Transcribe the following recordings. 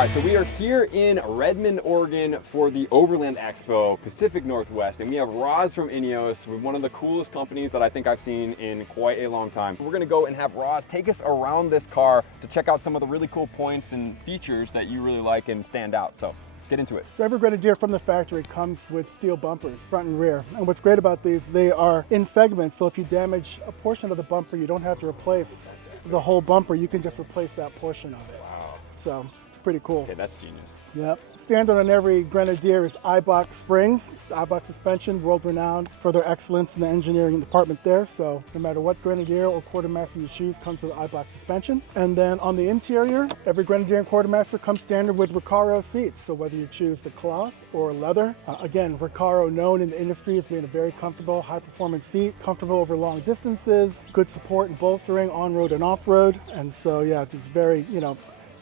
All right, so we are here in Redmond, Oregon for the Overland Expo, Pacific Northwest, and we have Roz from Ineos, one of the coolest companies that I think I've seen in quite a long time. We're gonna go and have Roz take us around this car to check out some of the really cool points and features that you really like and stand out. So let's get into it. So every Grenadier from the factory comes with steel bumpers, front and rear. And what's great about these, they are in segments, so if you damage a portion of the bumper, you don't have to replace the whole bumper, you can just replace that portion of it. Wow. So pretty cool. Okay, that's genius. Yep. Standard on every Grenadier is iBox springs. The iBox suspension, world renowned for their excellence in the engineering department there. So no matter what Grenadier or Quartermaster you choose, comes with iBox suspension. And then on the interior, every Grenadier and Quartermaster comes standard with Recaro seats. So whether you choose the cloth or leather, again, Recaro known in the industry as being a very comfortable, high performance seat, comfortable over long distances, good support and bolstering on road and off road. And so yeah, just very,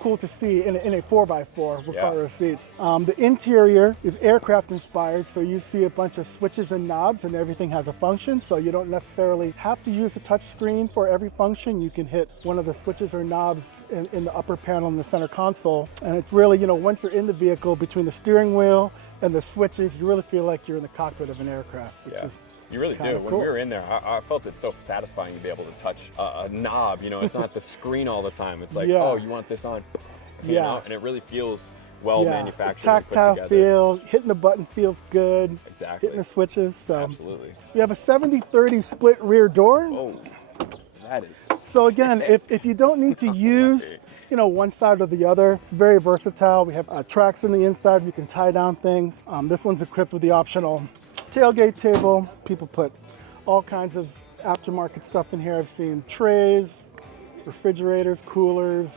cool to see in a 4x4 Recaro seats. The interior is aircraft inspired, so you see a bunch of switches and knobs and everything has a function, so you don't necessarily have to use a touch screen for every function. You can hit one of the switches or knobs in the upper panel in the center console, and it's really, once you're in the vehicle, between the steering wheel and the switches, you really feel like you're in the cockpit of an aircraft, which is you really do. When cool. we were in there, I felt it so satisfying to be able to touch a knob. It's not the screen all the time. It's like, oh, you want this on? And it really feels well manufactured. Tactile and put feel, hitting the button feels good. Exactly. Hitting the switches. So. Absolutely. You have a 70-30 split rear door. Oh, that is so again, if you don't need to use one side or the other, it's very versatile. We have tracks in the inside. You can tie down things. This one's equipped with the optional tailgate table. People put all kinds of aftermarket stuff in here. I've seen trays, refrigerators, coolers,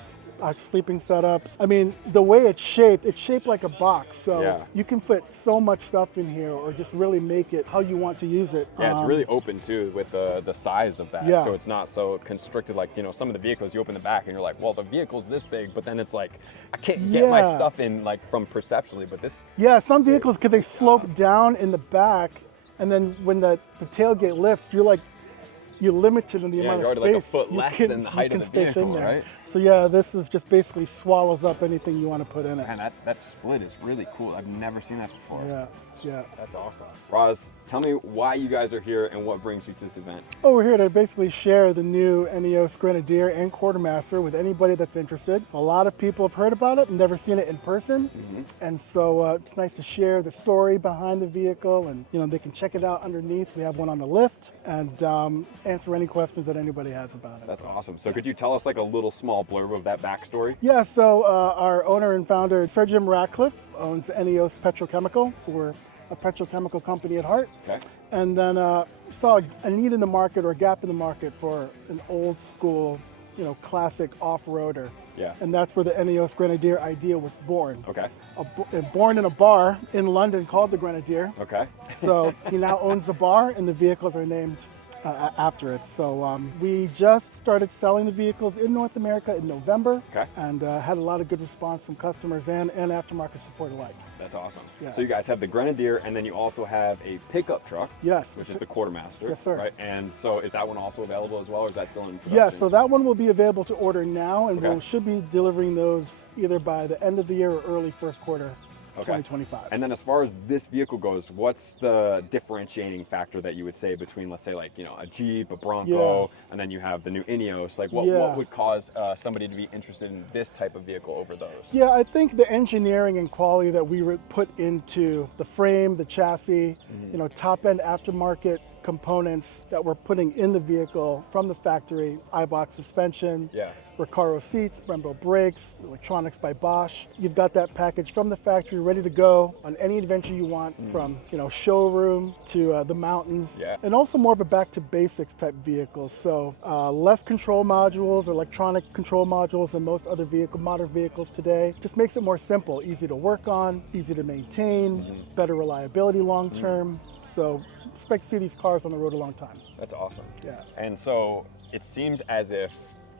sleeping setups. I mean, the way it's shaped like a box. So you can put so much stuff in here or just really make it how you want to use it. Yeah, it's really open too with the size of that. Yeah. So it's not so constricted like, some of the vehicles you open the back and you're like, well, the vehicle's this big, but then it's like, I can't get my stuff in like from perceptually, but this. Yeah, some vehicles, because they slope down in the back, and then when the tailgate lifts, you're limited in the amount of space. You're already like a foot less than the height of the vehicle, right? So yeah, this is just basically swallows up anything you want to put in it. Man, that split is really cool. I've never seen that before. Yeah. That's awesome. Roz, tell me why you guys are here and what brings you to this event. Oh, we're here to basically share the new Ineos Grenadier and Quartermaster with anybody that's interested. A lot of people have heard about it and never seen it in person. And so it's nice to share the story behind the vehicle, and they can check it out underneath. We have one on the lift, and answer any questions that anybody has about it. That's awesome. So could you tell us like a little small blurb of that backstory? Yeah, so our owner and founder, Sir Jim Ratcliffe, owns Ineos Petrochemical. So we're a petrochemical company at heart. Okay. And then saw a need in the market or a gap in the market for an old school, classic off-roader. Yeah. And that's where the Ineos Grenadier idea was born. Okay. Born in a bar in London called the Grenadier. Okay. So he now owns the bar, and the vehicles are named after it. So we just started selling the vehicles in North America in November, and had a lot of good response from customers and aftermarket support alike. That's awesome. Yeah. So you guys have the Grenadier, and then you also have a pickup truck. Yes. Which is the Quartermaster. Yes, sir. Right. And so is that one also available as well, or is that still in production? Yeah. So that one will be available to order now, and we should be delivering those either by the end of the year or early first quarter. 2025. And then as far as this vehicle goes, what's the differentiating factor that you would say between, let's say, like, a Jeep, a Bronco, and then you have the new Ineos? Like, what would cause somebody to be interested in this type of vehicle over those? Yeah, I think the engineering and quality that we put into the frame, the chassis, top-end aftermarket components that we're putting in the vehicle from the factory, iBox suspension, Recaro seats, Brembo brakes, electronics by Bosch. You've got that package from the factory ready to go on any adventure you want, from showroom to the mountains, and also more of a back to basics type vehicle. So less control modules, electronic control modules than most other modern vehicles today. Just makes it more simple, easy to work on, easy to maintain, better reliability long term. So expect to see these cars on the road a long time. That's awesome. Yeah. And so it seems as if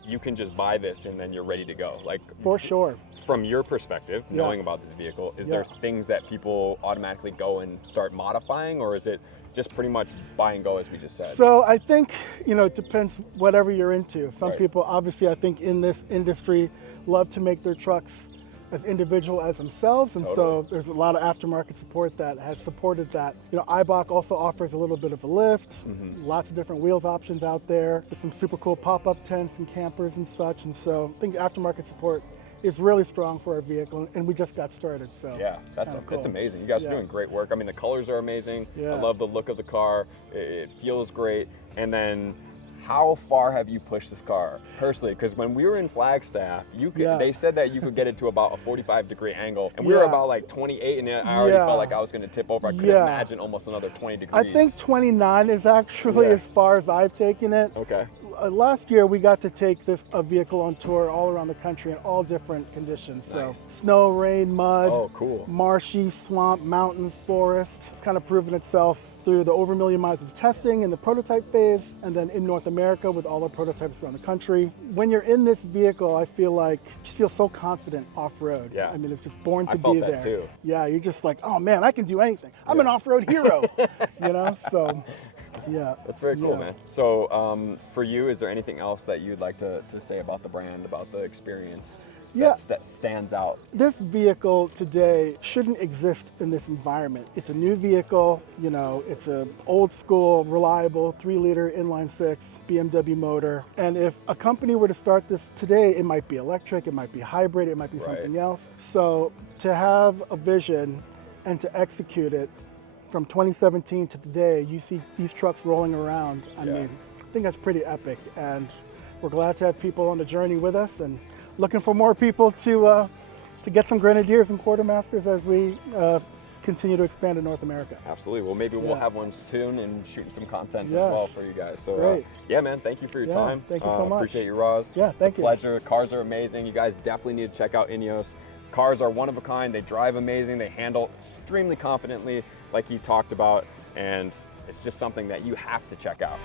you can just buy this and then you're ready to go. Like, for sure. From your perspective, knowing about this vehicle, is there things that people automatically go and start modifying, or is it just pretty much buy and go, as we just said? So I think, it depends whatever you're into. Some people, obviously, I think in this industry, love to make their trucks as individual as themselves, and so there's a lot of aftermarket support that has supported that. You know, Eibach also offers a little bit of a lift, lots of different wheels options out there. There's some super cool pop-up tents and campers and such, and so I think aftermarket support is really strong for our vehicle, and we just got started. So yeah, that's cool. It's amazing. You guys are doing great work. I mean, the colors are amazing. I love the look of the car. It feels great. And then, how far have you pushed this car personally? Because when we were in Flagstaff, they said that you could get it to about a 45-degree angle, and we were about like 28, and I already felt like I was going to tip over. I couldn't imagine almost another 20 degrees. I think 29 is actually as far as I've taken it. Okay. Last year we got to take this vehicle on tour all around the country in all different conditions. So snow, rain, mud, marshy, swamp, mountains, forest. It's kind of proven itself through the over 1 million miles of testing in the prototype phase, and then in North America with all the prototypes around the country. When you're in this vehicle, I feel like you just feel so confident off-road. Yeah. I mean, it's just born to I felt be that there. too. Yeah, you're just like, oh man, I can do anything. I'm an off-road hero. You know, so. Yeah. That's very cool, man. So for you, is there anything else that you'd like to say about the brand, about the experience that stands out? This vehicle today shouldn't exist in this environment. It's a new vehicle, you know, it's a old school, reliable 3-liter inline-6 BMW motor. And if a company were to start this today, it might be electric, it might be hybrid, it might be something else. So to have a vision and to execute it, from 2017 to today, you see these trucks rolling around. I mean, I think that's pretty epic, and we're glad to have people on the journey with us, and looking for more people to get some Grenadiers and Quartermasters as we continue to expand in North America. Absolutely. Well, maybe we'll have one soon and shooting some content as well for you guys. So yeah, man, thank you for your time. Thank you so much. Appreciate you, Roz. Yeah, thank you. It's a pleasure. Cars are amazing. You guys definitely need to check out Ineos. Cars are one of a kind. They drive amazing. They handle extremely confidently, like he talked about, and it's just something that you have to check out.